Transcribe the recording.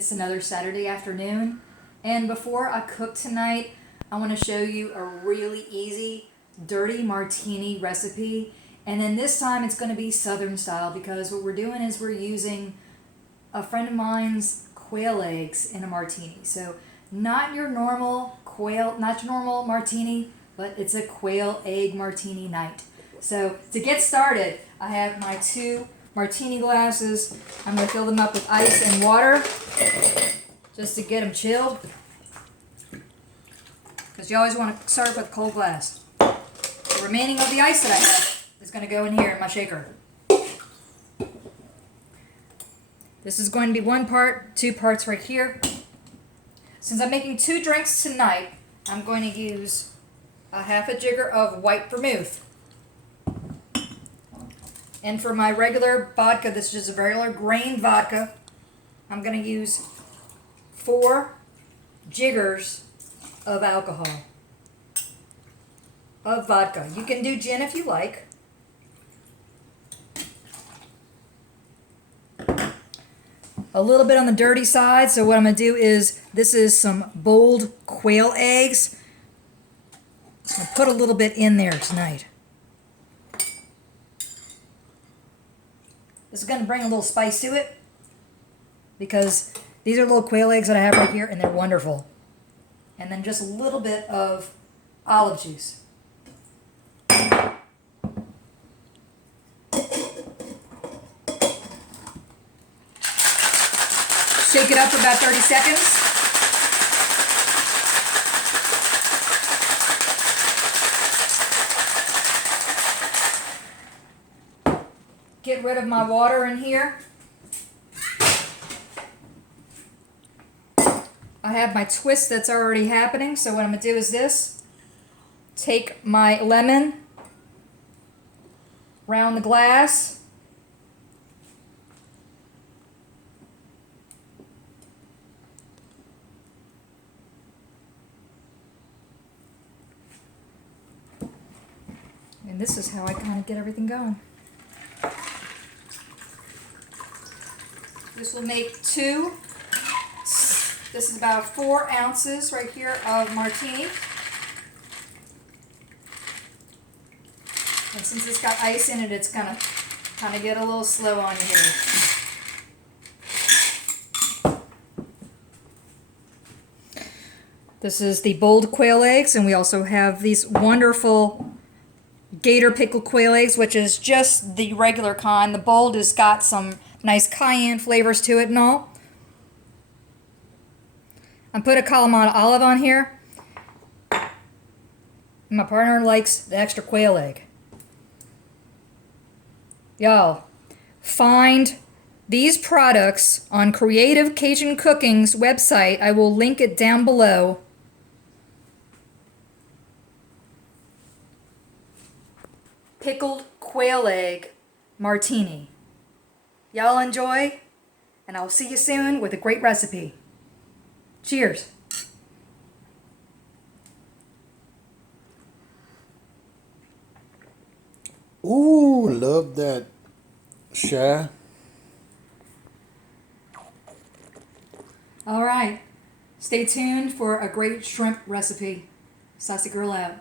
It's another Saturday afternoon, and before I cook tonight, I want to show you a really easy dirty martini recipe. And then this time it's going to be Southern style, because what we're doing is we're using a friend of mine's quail eggs in a martini. So not your normal quail, not your normal martini, but it's a quail egg martini night. So to get started, I have my 2 martini glasses. I'm going to fill them up with ice and water just to get them chilled, because you always want to start with a cold glass. The remaining of the ice that I have is going to go in here in my shaker. This is going to be 1 part, 2 parts right here. Since I'm making 2 drinks tonight, I'm going to use a half a jigger of white vermouth. And for my regular vodka, this is just a regular grain vodka, I'm going to use 4 jiggers of alcohol, of vodka. You can do gin if you like. A little bit on the dirty side, so what I'm going to do is, this is some boiled quail eggs. I'm going to put a little bit in there tonight. This is going to bring a little spice to it, because these are little quail eggs that I have right here, and they're wonderful. And then just a little bit of olive juice. Shake it up for about 30 seconds. Get rid of my water in here. I have my twist that's already happening, so what I'm going to do is this. Take my lemon, round the glass, and this is how I kind of get everything going. This will make 2. This is about 4 ounces right here of martini. And since it's got ice in it, it's gonna kind of get a little slow on you here. This is the boiled quail eggs, and we also have these wonderful gator pickled quail eggs, which is just the regular kind. The boiled has got some nice cayenne flavors to it and all. I put a Kalamata olive on here. My partner likes the extra quail egg. Y'all, find these products on Creative Cajun Cooking's website. I will link it down below. Pickled quail egg martini. Y'all enjoy, and I'll see you soon with a great recipe. Cheers. Ooh, love that, Shy. All right. Stay tuned for a great shrimp recipe. Sassy Girl out.